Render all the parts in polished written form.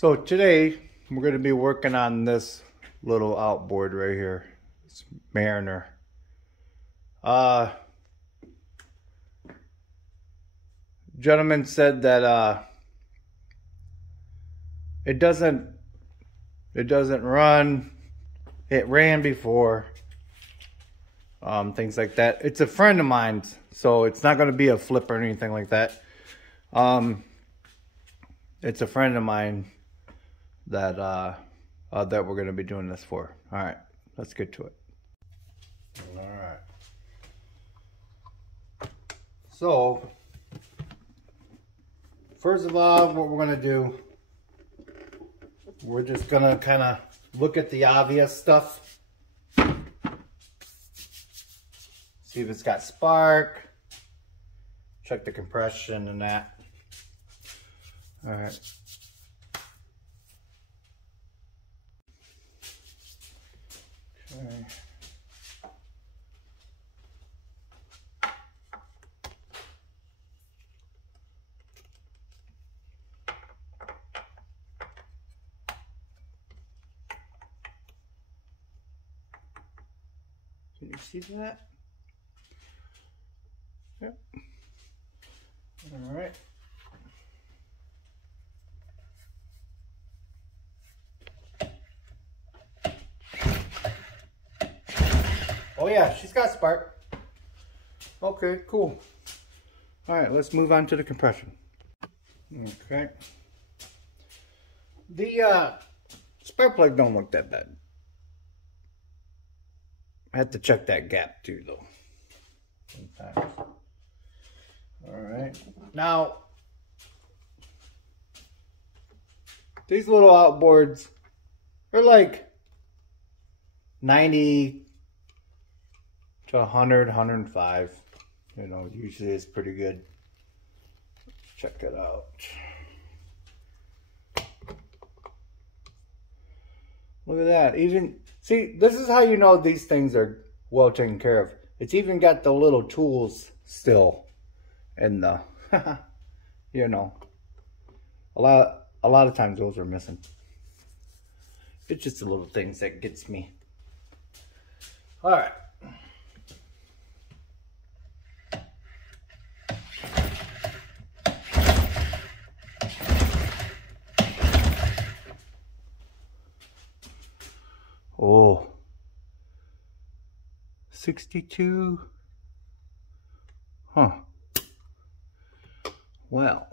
So today we're going to be working on this little outboard right here. It's Mariner. Gentleman said that it doesn't run. It ran before. Things like that. It's a friend of mine's, so it's not going to be a flip or anything like that. It's a friend of mine that that we're going to be doing this for. All right, let's get to it. All right. So, first of all, what we're going to do, we're just going to kind of look at the obvious stuff. See if it's got spark. Check the compression and that. All right. Okay. Can you see that? Yep. All right. Oh yeah, she's got spark. Okay, cool. All right, let's move on to the compression. Okay. The spark plug don't look that bad. I have to check that gap too, though. Sometimes. All right. Now, these little outboards are like 90 to 100, 105. You know, usually it's pretty good. Let's check it out. Look at that. Even, see, this is how you know these things are well taken care of. It's even got the little tools still in the, you know, a lot of times those are missing. It's just the little things that gets me. All right. Oh, 62. Huh. Well.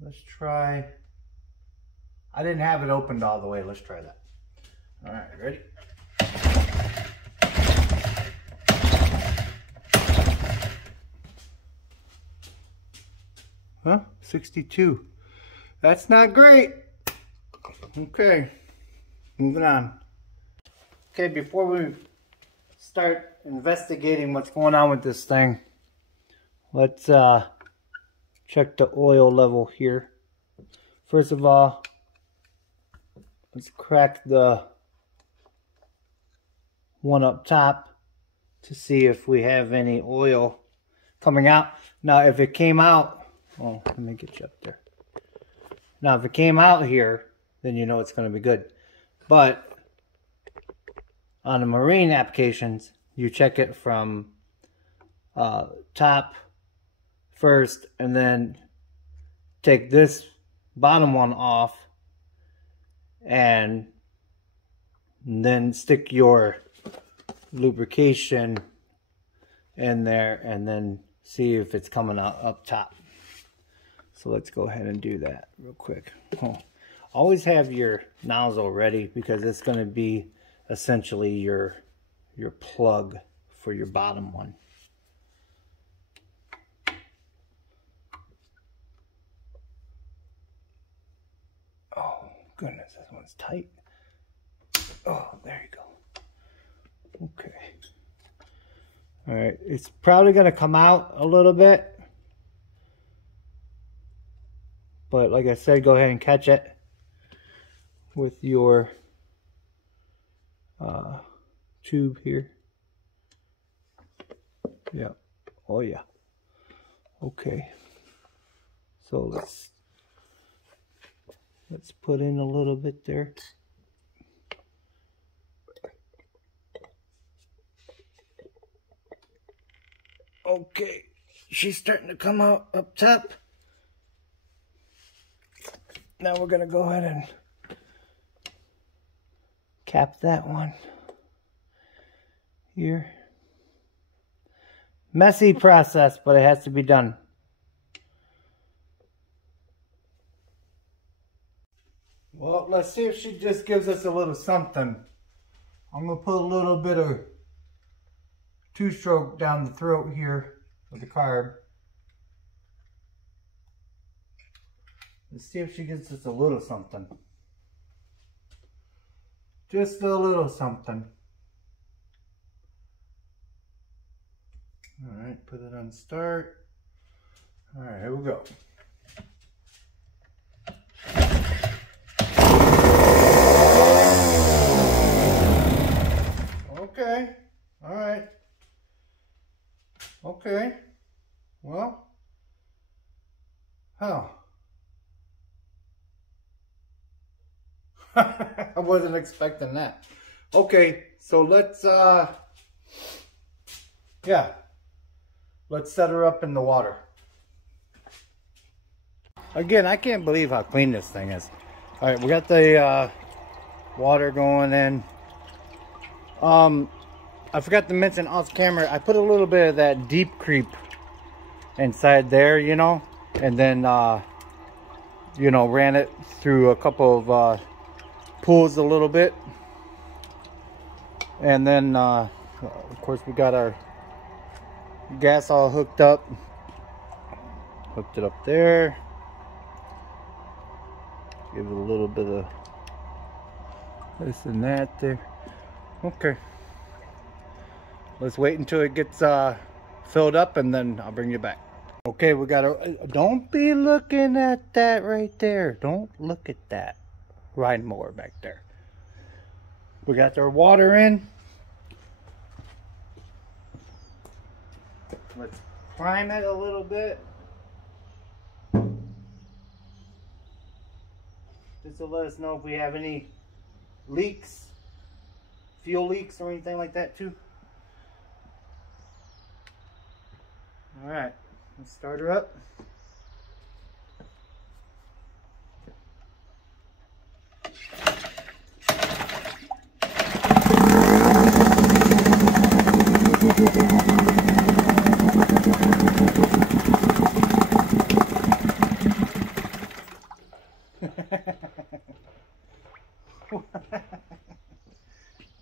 Let's try. I didn't have it opened all the way. Let's try that. All right, ready? Huh? 62. That's not great. Okay. Moving on. Okay, before we start investigating what's going on with this thing, let's check the oil level here. First of all, let's crack the one up top to see if we have any oil coming out. Now, if it came out, oh, let me get you up there. Now, if it came out here, then you know it's going to be good. But on the marine applications, you check it from top first, and then take this bottom one off, and then stick your lubrication in there, and then see if it's coming out up top. So let's go ahead and do that real quick. Oh. Always have your nozzle ready, because it's going to be essentially your plug for your bottom one. Oh goodness, this one's tight. Oh, there you go. Okay. All right, it's probably going to come out a little bit. But like I said, go ahead and catch it with your tube here. Yeah. Oh yeah. Okay. So let's put in a little bit there. Okay. She's starting to come out up top. Now we're gonna go ahead and cap that one here. Messy process, but it has to be done. Well, let's see if she just gives us a little something. I'm gonna put a little bit of two-stroke down the throat here with the carb. Let's see if she gives us a little something. Just a little something. All right, put it on start. All right, here we go. Okay, all right. Okay, well, oh. I wasn't expecting that. Okay, so let's set her up in the water. Again, I can't believe how clean this thing is. All right, we got the water going in. I forgot to mention off camera, I put a little bit of that deep creep inside there, you know, and then you know, ran it through a couple of pools a little bit, and then of course we got our gas all hooked it up there, give it a little bit of this and that there. Okay, let's wait until it gets filled up and then I'll bring you back. Okay, we got a, don't be looking at that right there, don't look at that riding mower back there. We got our water in. Let's prime it a little bit. Just to let us know if we have any leaks, fuel leaks or anything like that too. All right, let's start her up.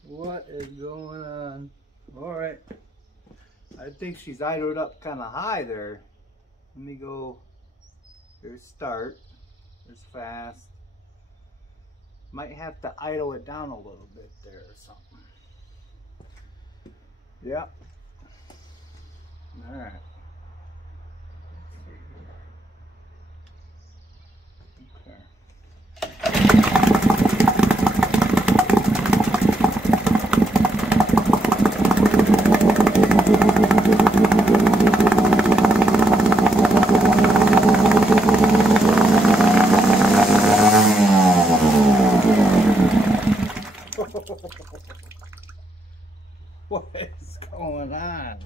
What is going on? All right, I think she's idled up kind of high there. Let me go. There's start. There's fast. Might have to idle it down a little bit there or something. Yep. All right. What is going on?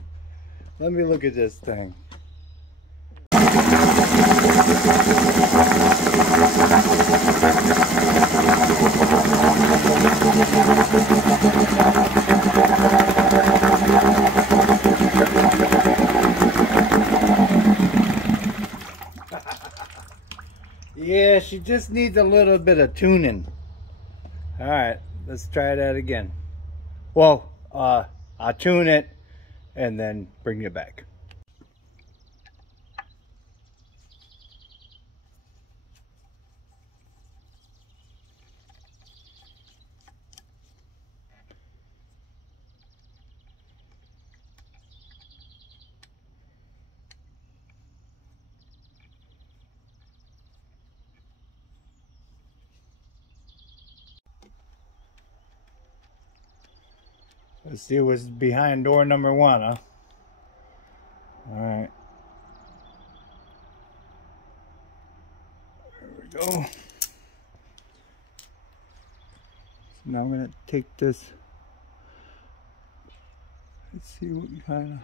Let me look at this thing. Yeah, she just needs a little bit of tuning. All right, let's try that again. Well, I'll tune it and then bring it back. Let's see what's behind door number 1, huh? All right. There we go. So now I'm gonna take this. Let's see what kind of.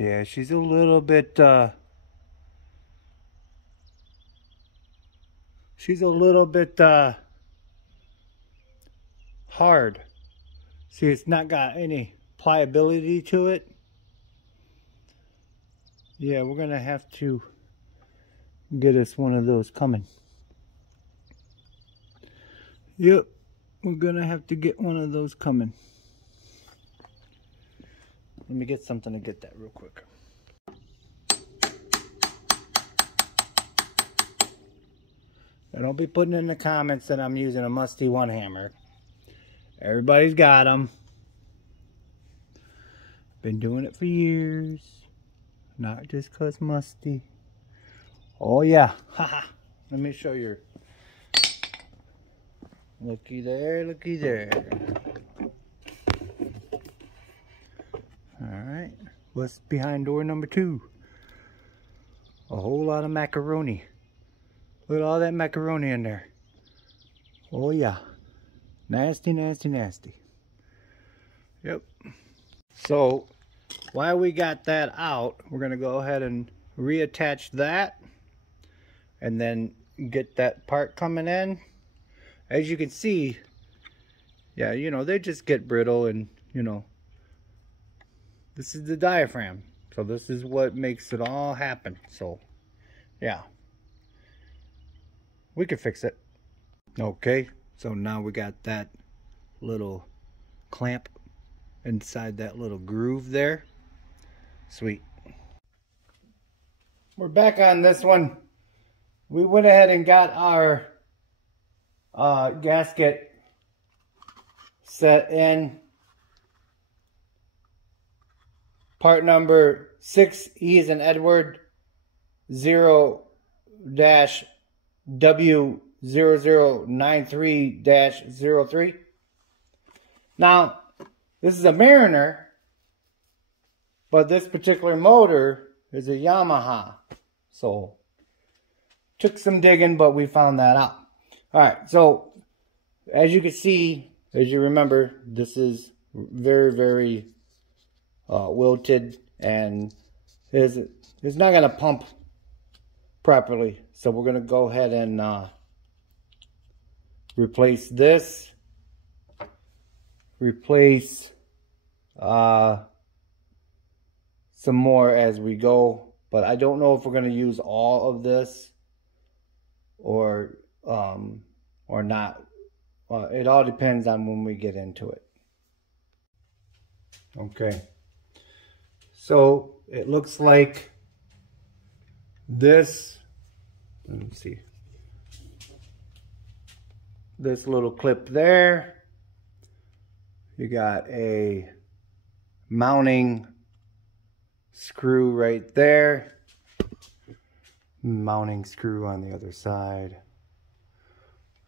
Yeah, she's a little bit. She's a little bit hard. See, it's not got any pliability to it. Yeah, we're gonna have to get us one of those coming. Yep, we're gonna have to get one of those coming. Let me get something to get that real quick. Now don't be putting in the comments that I'm using a musty one hammer. Everybody's got them. Been doing it for years. Not just cause musty. Oh yeah, haha. Let me show you. Looky there, looky there. Alright, what's behind door number 2? A whole lot of macaroni. Look at all that macaroni in there. Oh yeah. Nasty, nasty, nasty. Yep. So, while we got that out, we're going to go ahead and reattach that. And then get that part coming in. As you can see, yeah, you know, they just get brittle and, you know, this is the diaphragm. So this is what makes it all happen. So, yeah. We can fix it. Okay, so now we got that little clamp inside that little groove there. Sweet. We're back on this one. We went ahead and got our gasket set in. Part number 6E as in Edward 0-W0093-03. Now, this is a Mariner, but this particular motor is a Yamaha. So, took some digging, but we found that out. Alright, so, as you can see, as you remember, this is very, very wilted, and it's not going to pump properly. So we're going to go ahead and replace this. Replace some more as we go. But I don't know if we're going to use all of this or not. It all depends on when we get into it. Okay. So it looks like this, let me see, this little clip there, you got a mounting screw right there, mounting screw on the other side.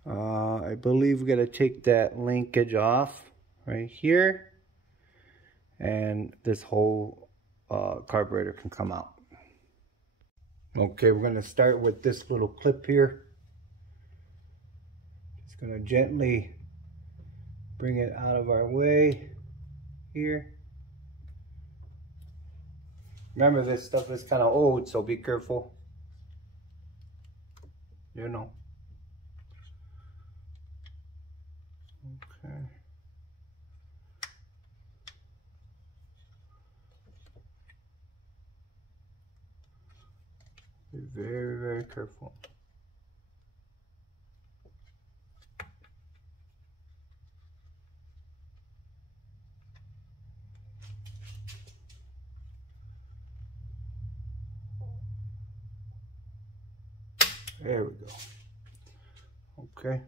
I believe we got to take that linkage off right here, and this whole carburetor can come out. Okay, we're going to start with this little clip here. Just going to gently bring it out of our way here. Remember, this stuff is kind of old, so be careful. You know. Okay. Be very, very careful. There we go. Okay.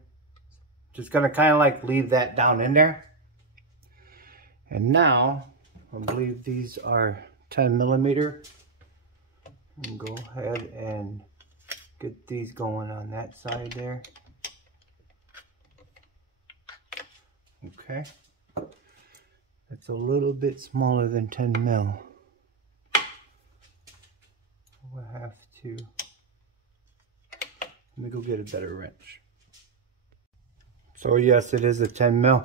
Just gonna kind of like leave that down in there. And now, I believe these are 10mm. And go ahead and get these going on that side there. Okay. It's a little bit smaller than 10 mil. we'll have to, let me go get a better wrench. So yes, it is a 10 mil.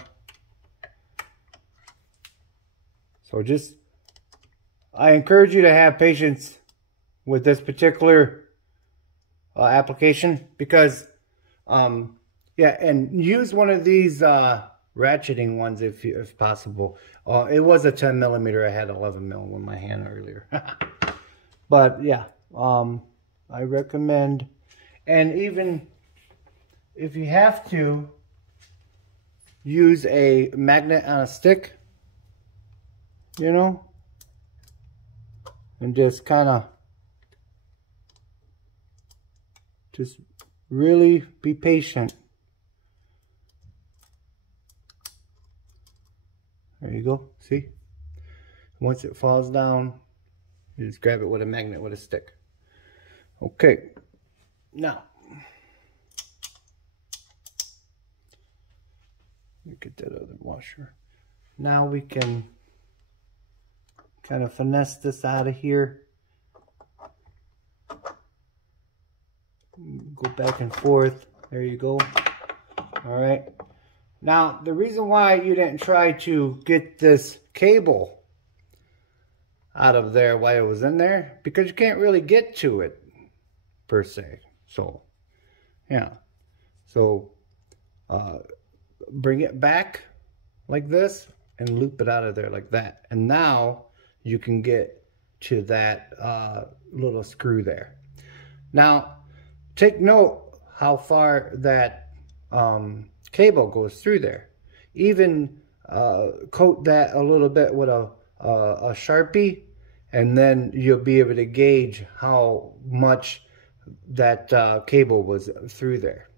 So just, I encourage you to have patience with this particular application, because yeah, and use one of these ratcheting ones if possible. It was a 10 millimeter. I had 11 mil in my hand earlier. But yeah, I recommend, and even if you have to, use a magnet on a stick, you know, and just kind of just really be patient. There you go. See? Once it falls down, you just grab it with a magnet with a stick. Okay. Now, look at that other washer. Now we can kind of finesse this out of here. Go back and forth. There you go. All right. Now, the reason why you didn't try to get this cable out of there while it was in there, because you can't really get to it per se. So, yeah. So, bring it back like this and loop it out of there like that. And now you can get to that little screw there. Now, take note how far that cable goes through there. Even coat that a little bit with a Sharpie, and then you'll be able to gauge how much that cable was through there.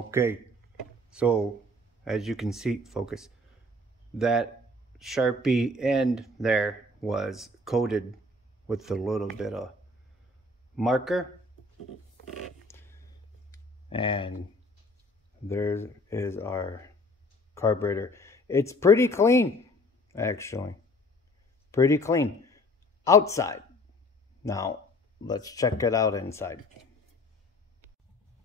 Okay, so as you can see, focus, that Sharpie end there was coated with a little bit of marker, and there is our carburetor. It's pretty clean, actually. Pretty clean outside. Now let's check it out inside.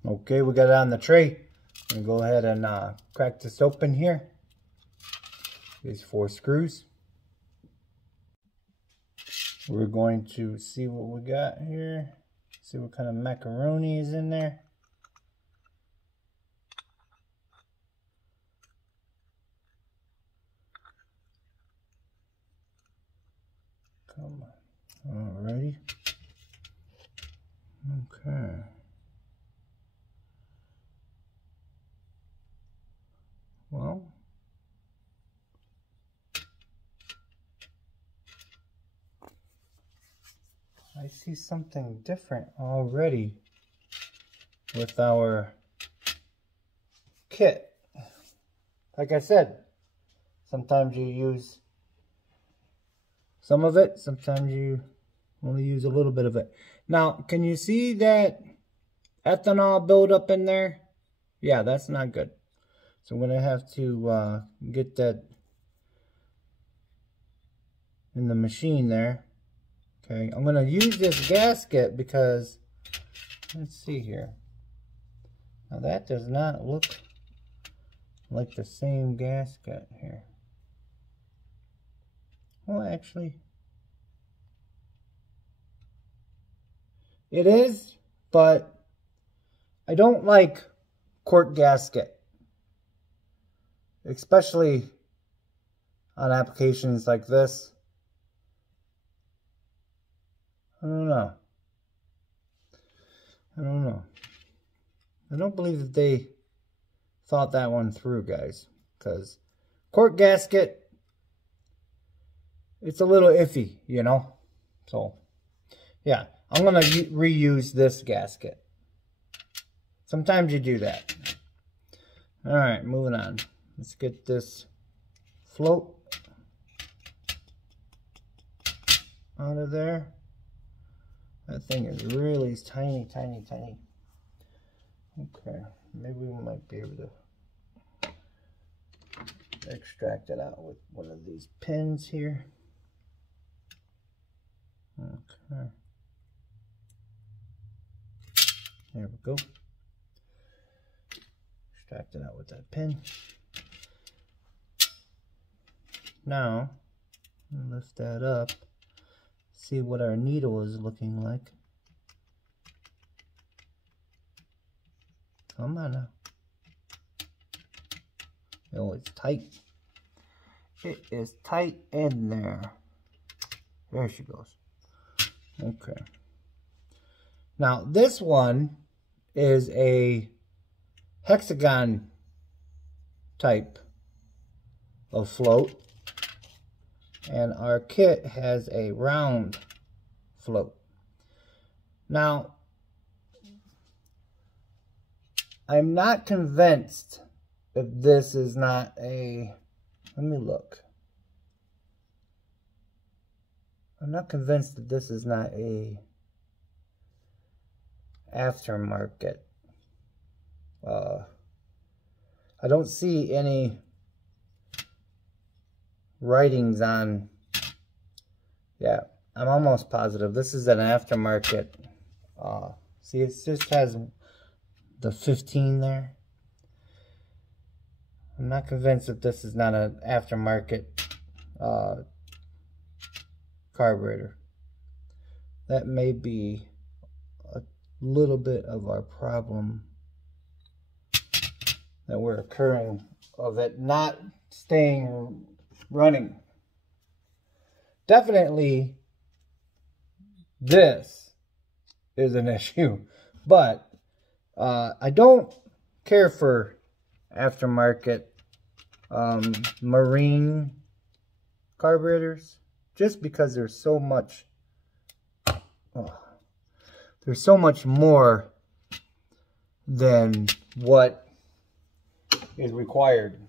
Okay, we got it on the tray. I'm gonna go ahead and crack this open here. These 4 screws. We're going to see what we got here. See what kind of macaroni is in there. Come on. Alrighty. Okay. Well, I see something different already with our kit. Like I said, sometimes you use some of it, sometimes you only use a little bit of it. Now, can you see that ethanol buildup in there? Yeah, that's not good. So I'm going to have to get that in the machine there. Okay, I'm going to use this gasket because, let's see here. Now that does not look like the same gasket here. Well, actually, it is, but I don't like quart gasket, especially on applications like this. I don't know. I don't believe that they thought that one through, guys, because quart gasket, it's a little iffy, you know. So, yeah, I'm going to reuse this gasket. Sometimes you do that. All right, moving on. Let's get this float out of there. That thing is really tiny, tiny, tiny. Okay, maybe we might be able to extract it out with one of these pins here. Okay. There we go. Extract it out with that pin. Now, lift that up. See what our needle is looking like. Come on now. Oh, it's tight. It is tight in there. There she goes. Okay. Now, this one is a hexagon type of float, and our kit has a round float. Now, I'm not convinced if this is not a, let me look. I'm not convinced that this is not a aftermarket. I don't see any writings on, yeah, I'm almost positive this is an aftermarket. See, it just has the 15 there. I'm not convinced that this is not an aftermarket carburetor. That may be a little bit of our problem that we're occurring of it not staying running. Definitely this is an issue, but I don't care for aftermarket marine carburetors just because there's so much more than what is required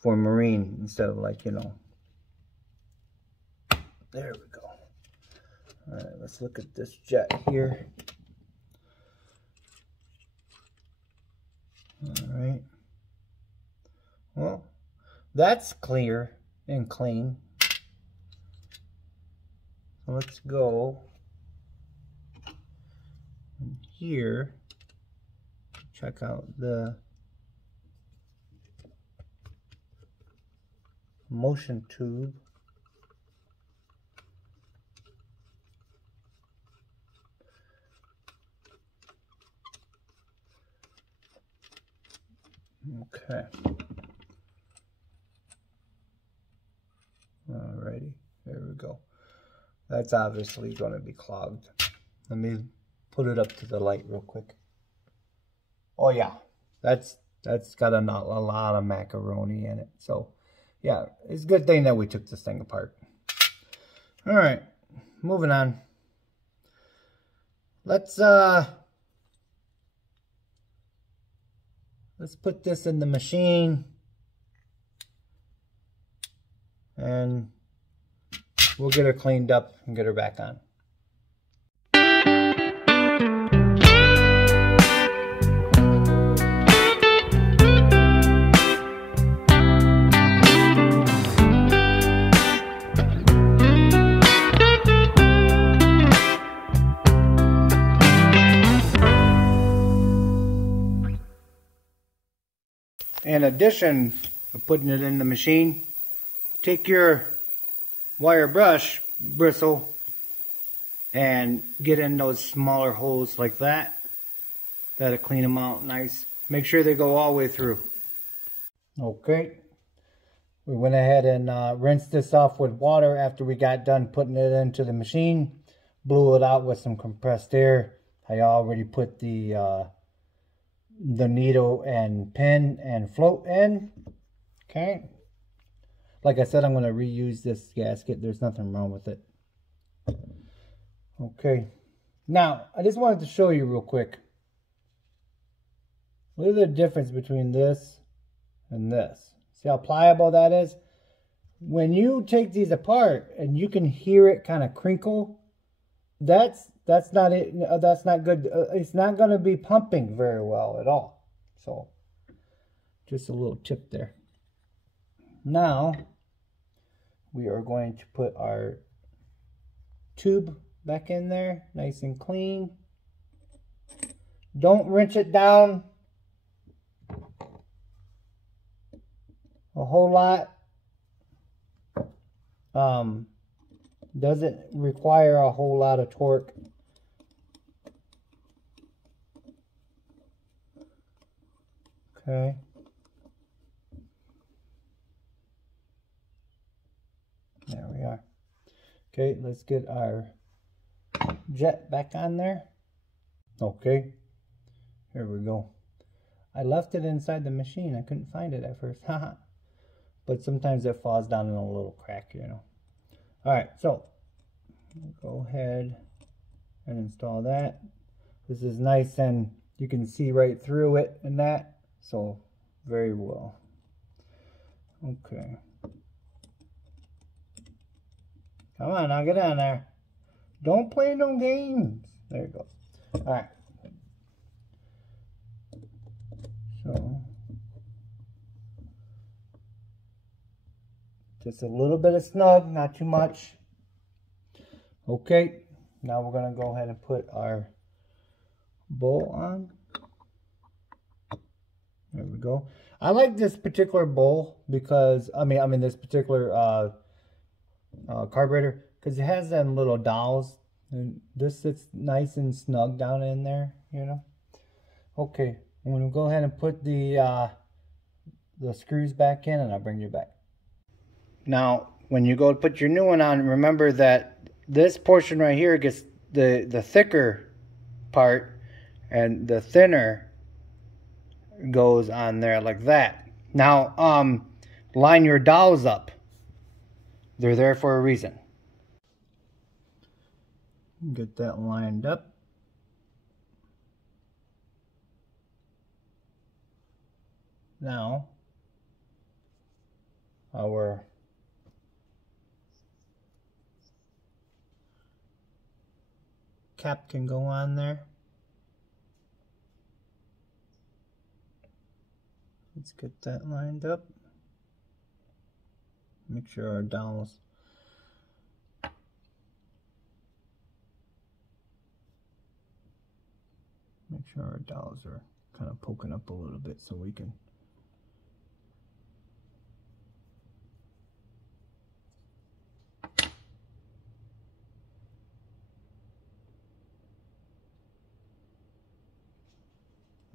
for marine instead of, like, you know. There we go. All right, let's look at this jet here. All right. Well, that's clear and clean. So let's go in here. Check out the motion tube. Okay. Alrighty, there we go. That's obviously going to be clogged. Let me put it up to the light real quick. Oh yeah, that's got a lot of macaroni in it. So yeah, it's a good thing that we took this thing apart. All right, moving on. Let's put this in the machine and we'll get her cleaned up and get her back on. In addition of putting it in the machine, take your wire brush bristle and get in those smaller holes like that. That'll clean them out nice. Make sure they go all the way through. Okay, we went ahead and rinsed this off with water after we got done putting it into the machine. Blew it out with some compressed air. I already put the needle and pin and float in. Okay, like I said, I'm going to reuse this gasket. There's nothing wrong with it. Okay, now I just wanted to show you real quick. Look at the difference between this and this. See how pliable that is? When you take these apart and you can hear it kind of crinkle, that's not it. That's not good. It's not going to be pumping very well at all. So, just a little tip there. Now, we are going to put our tube back in there, nice and clean. Don't wrench it down a whole lot. Doesn't require a whole lot of torque. Okay. There we are. Okay, let's get our jet back on there. Okay. Here we go. I left it inside the machine. I couldn't find it at first. Haha. But sometimes it falls down in a little crack, you know. Alright, so go ahead and install that. This is nice and you can see right through it and that. So, very well. Okay. Come on, now get on there. Don't play no games. There it goes. Alright. So, just a little bit of snug, not too much. Okay, now we're going to go ahead and put our bowl on. There we go. I like this particular bowl because, I mean this particular carburetor, because it has them little dowels. And this sits nice and snug down in there, you know. Okay, I'm going to go ahead and put the screws back in and I'll bring you back. Now, when you go to put your new one on, remember that this portion right here gets the thicker part and the thinner goes on there like that. Now, line your dowels up. They're there for a reason. Get that lined up. Now, our cap can go on there. Let's get that lined up. Make sure our dowels are kind of poking up a little bit so we can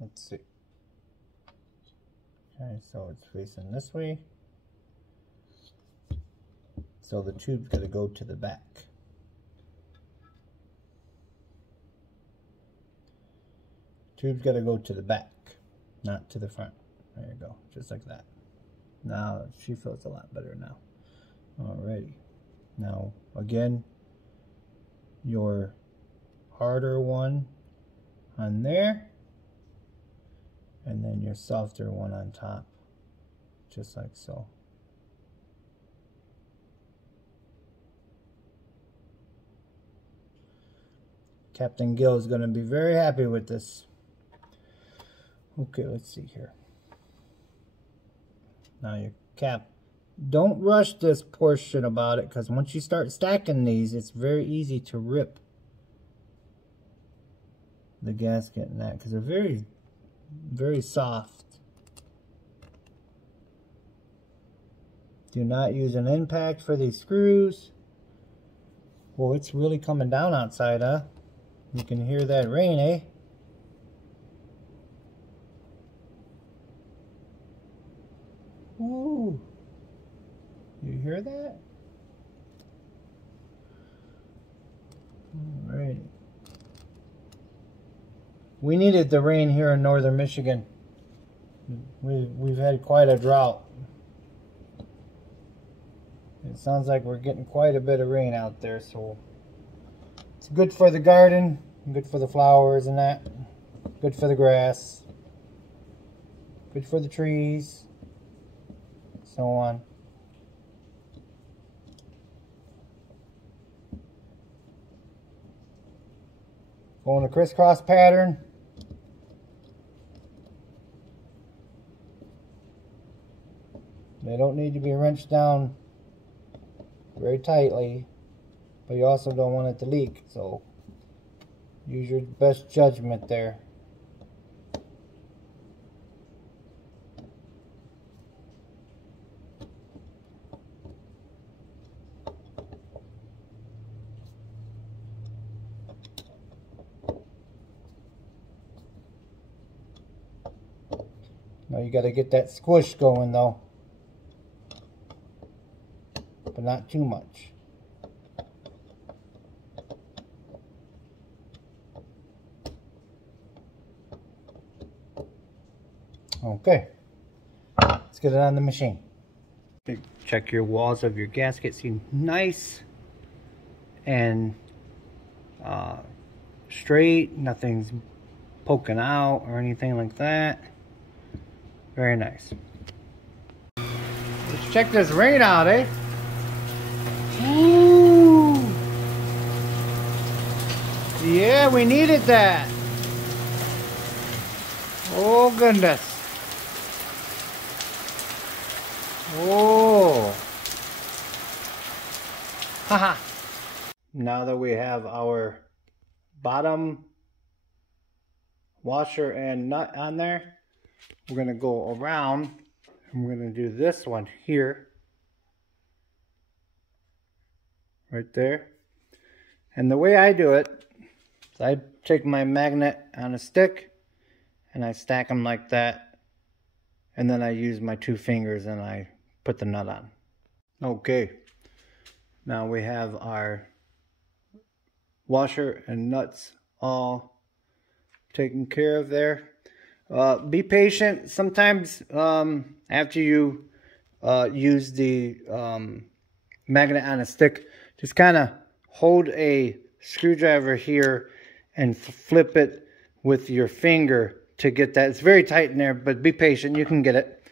let's see. Okay, so it's facing this way. So the tube's got to go to the back. Tube's got to go to the back, not to the front. There you go, just like that. Now she feels a lot better now. Alrighty. Now again, your harder one on there, and then your softer one on top, just like so. Captain Gill is going to be very happy with this. Okay, let's see here. Now your cap. Don't rush this portion about it, because once you start stacking these, it's very easy to rip the gasket and that, because they're very, very soft. Do not use an impact for these screws. Well, it's really coming down outside, huh? You can hear that rain, eh? Ooh. You hear that? Alrighty. We needed the rain here in northern Michigan. We've had quite a drought. It sounds like we're getting quite a bit of rain out there, so it's good for the garden, good for the flowers and that, good for the grass, good for the trees, so on. Going a crisscross pattern. They don't need to be wrenched down very tightly, but you also don't want it to leak, so use your best judgment there. Now you got to get that squish going though, but not too much. Okay, let's get it on the machine. Check your walls of your gasket, seem nice and straight, nothing's poking out or anything like that. Very nice. Let's check this rain out, eh? Ooh. Yeah, we needed that. Oh goodness. Oh. Haha. Now that we have our bottom washer and nut on there, we're going to go around and we're going to do this one here. Right there. And the way I do it is I take my magnet on a stick and I stack them like that. And then I use my 2 fingers and I put the nut on. Okay. Now we have our washer and nuts all taken care of there. Be patient. Sometimes after you use the magnet on a stick, just kind of hold a screwdriver here and flip it with your finger to get that. It's very tight in there, but be patient. You can get it.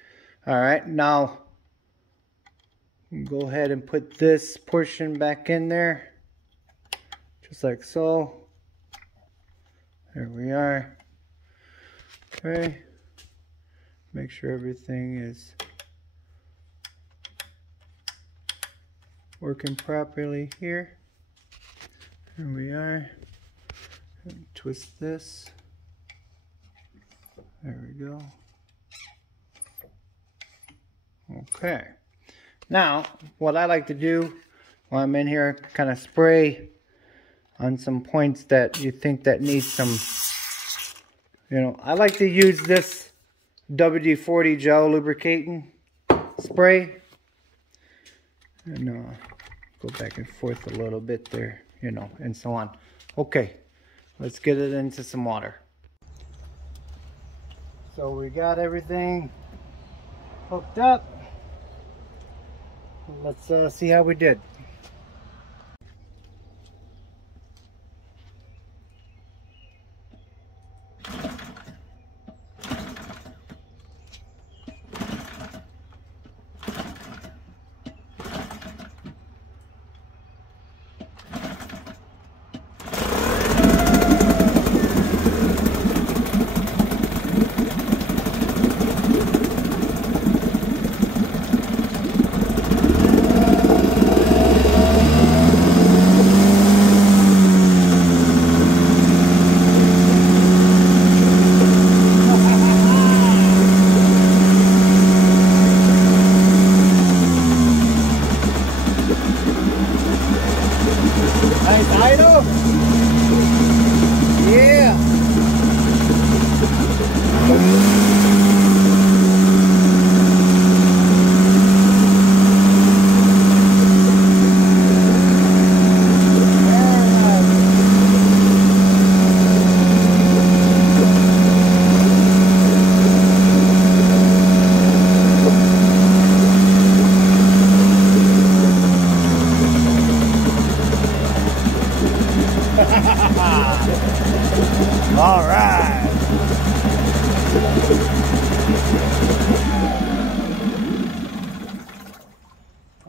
All right, now go ahead and put this portion back in there, just like so. There we are. Okay, make sure everything is working properly here. There we are. And twist this. There we go. Okay. Now, what I like to do while I'm in here, kind of spray on some points that you think that need some. You know, I like to use this WD-40 gel lubricating spray. And go back and forth a little bit there, you know, and so on. Okay, let's get it into some water. So we got everything hooked up. Let's see how we did.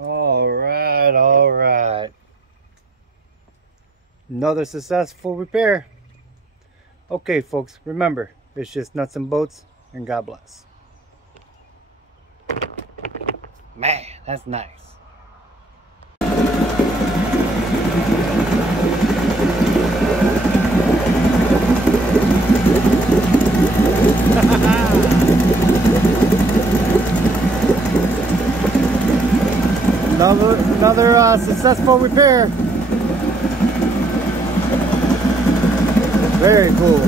All right. All right. Another successful repair. Okay, folks, remember, it's just nuts and bolts, and God bless. Man, that's nice. Another successful repair. Very cool.